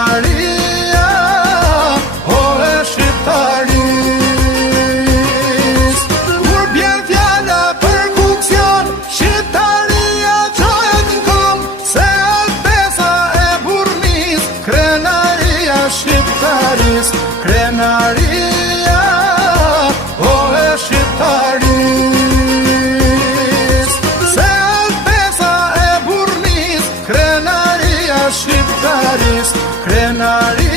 krenaria, o e shqiptaris. Kur bjen fjalla për funksion, shqiptaria qohet në kom, se atë pesa e burnis, krenaria shqiptaris, krenaria, o e shqiptaris. Se atë pesa e burnis, krenaria shqiptaris, krenaria.